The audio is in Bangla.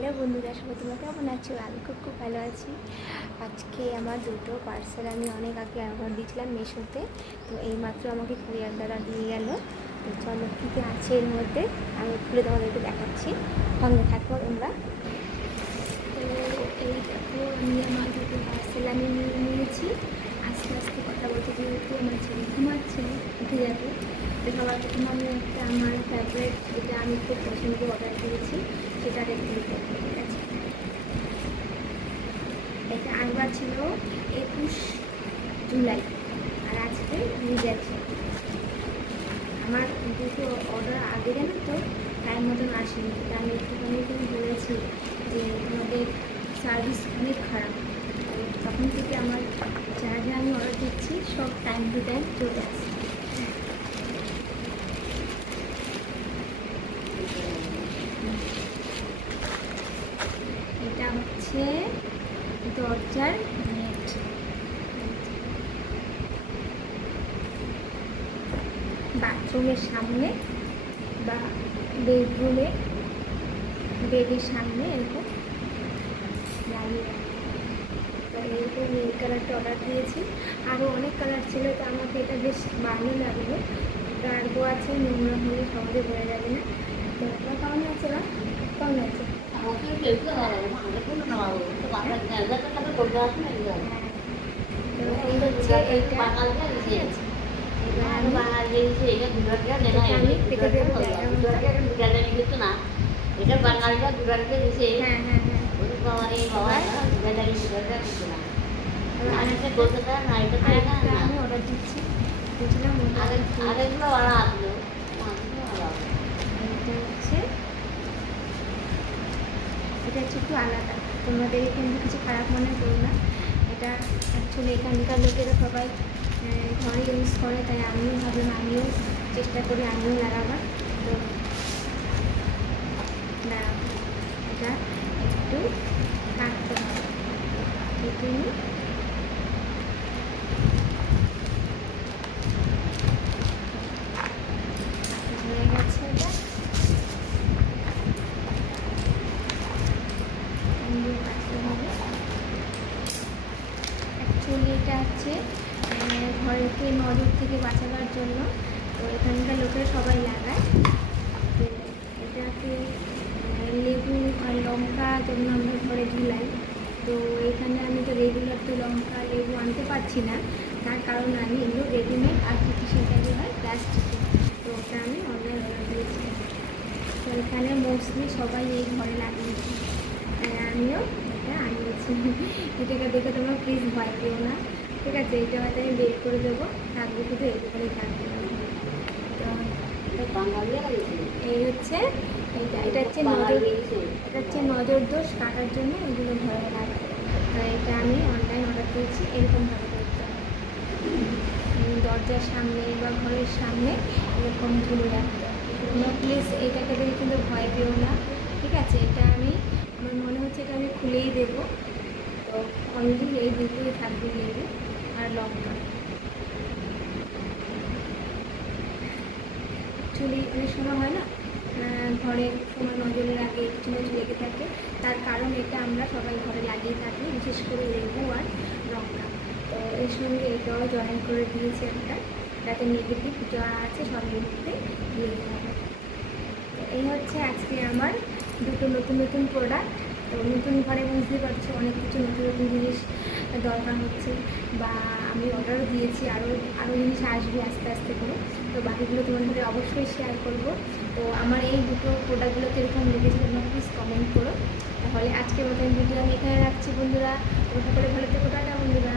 হ্যালো বন্ধুরা, সবাই তোমরা কেমন আছো? আমি খুব ভালো আছি। আজকে আমার দুটো পার্সেল আমি অনেক আগে অর্ডার দিয়েছিলাম মিশোতে, তো এইমাত্র আমাকে কুরিয়ার দ্বারা দিয়ে গেল। তো চলো কী কী আছে এর মধ্যে আমি খুলে তোমাদেরকে দেখাচ্ছি, সঙ্গে থাকবো তোমরা। তো এই দেখো, আমি আমার দুটো পার্সেল আমি নিয়েছি। আস্তে আস্তে কথা বলতে যেহেতু আমার ছেলে ঘুমাচ্ছে, উঠে যাবে। তো সবার প্রথমে আমি একটা আমার ফেভারিট, যেটা আমি খুব পছন্দ অর্ডার দিয়েছি, সেটা দেখতে ঠিক আছে। এটা আগবার ছিল 21 জুলাই, আর আজকে 2 যাচ্ছে। আমার দুটো অর্ডার আগে জানো তো টাইম মতন আসেনি, তা আমি একটুখানি তুমি বলেছি যে তোমাদের সার্ভিস অনেক খারাপ। তখন থেকে আমার যা যা আমি অর্ডার দিচ্ছি সব টাইম টু টাইম চলে আসে। এটা হচ্ছে দরজার নেট, বাথরুমের সামনে বা বেডরুমে বেডের সামনে এরকম লাগিয়ে রাখি। তো এরকম এই কালারটা অর্ডার দিয়েছি। আরও অনেক কালার ছিল, তো আমাকে এটা বেশ ভালো লাগলো। গার্গো আছে, নোংরা হলে সহজে বোঝা যাবে না। তো আপনার কেমন আছে? না কেমন আছে? এটা বাঙালিরা দুরানকে দিছে। হ্যাঁ হ্যাঁ হ্যাঁ, বাবা রে বাবা, দুরানকে দিছে না। আরেকটা কলকাতা না, এটা তাই না। আমি অর্ডার দিচ্ছি, বুঝলাম। আরেকগুলো ভালো আসলো, এটা হচ্ছে একটু আলাদা, তোমাদের কিন্তু কিছু খারাপ মনে করো না। এটা অ্যাকচুয়ালি এখানকার লোকেরা সবাই ঘরে ইউজ করে, তাই আমিও ভাবলাম আমিও চেষ্টা করি আমিও লাগাবার। তো না, এটা একটু কাটতে হবে, কেটে নিই। হয়ে গেছে এটা। অ্যাকচুয়ালি এটা হচ্ছে ঘরকে নজর থেকে বাঁচাবার জন্য, তো এখানকার লোকেরা সবাই লাগায়। তো এটাকে লেবু আর লঙ্কা যেমন আমরা ঘরে ঝুলাই, তো এখানে আমি তো রেগুলার তো লঙ্কা লেবু আনতে পারছি না, তার কারণ আমি এগুলো রেডিমেড আর্টিফিশিয়াল টাইপের হয় প্লাস্টিকে, তো ওটা আমি অনলাইন অর্ডার দিয়েছি। তো এখানে মোস্টলি সবাই এই ঘরে লাগিয়েছি, তাই আমিও এটা আনিয়েছি। এটাকে দেখে তোমরা প্লিজ ভয় পেও না, ঠিক আছে? এটা হয়তো আমি বের করে দেবো, থাকবে শুধু এইটুকুনি থাকবে। তো এই হচ্ছে এটা হচ্ছে নজর দোষ কাটার জন্য এগুলো ঘরে লাগে। তো এটা আমি অনলাইন অর্ডার দিয়েছি, এরকমভাবে করতে হবে। দরজার সামনে বা ঘরের সামনে এরকম ঝুলে রাখতে হবে। তোমরা প্লিজ এইটাকে দেখে কিন্তু ভয় পেও না, ঠিক আছে? এটা আমার মনে হচ্ছে এটা আমি খুলেই দেবো। তো অনলি এই দুটোই থাকবে, লেবু আর লঙ্কা। চুলি অনেক সময় হয় না, ঘরে সময় নজরের আগে কিছু কিছু লেগে থাকে, তার কারণ এটা আমরা সবাই ঘরে লাগিয়ে থাকি, বিশেষ করে লেবু আর লঙ্কা। তো এর সঙ্গে এটাও জয়েন করে দিয়েছি একটা, যাতে নেগেটিভ যা আছে সব মধ্যে দিয়ে দিতে হবে। তো এই হচ্ছে আজকে আমার দুটো নতুন প্রোডাক্ট। তো নতুন ঘরে বুঝতে পারছো অনেক কিছু নতুন জিনিস দরকার হচ্ছে, বা আমি অর্ডারও দিয়েছি, আরও জিনিস আসবে আস্তে আস্তে করে। তো বাকিগুলো তোমাদের সাথে অবশ্যই শেয়ার করব। তো আমার এই দুটো প্রোডাক্টগুলো কীরকম লেগেছে তোমরা প্লিজ কমেন্ট করো। তাহলে আজকের মতো ভিডিও আমি এখানে রাখছি বন্ধুরা। তোমরা সকলে ভালো থেকো, টাটা বন্ধুরা।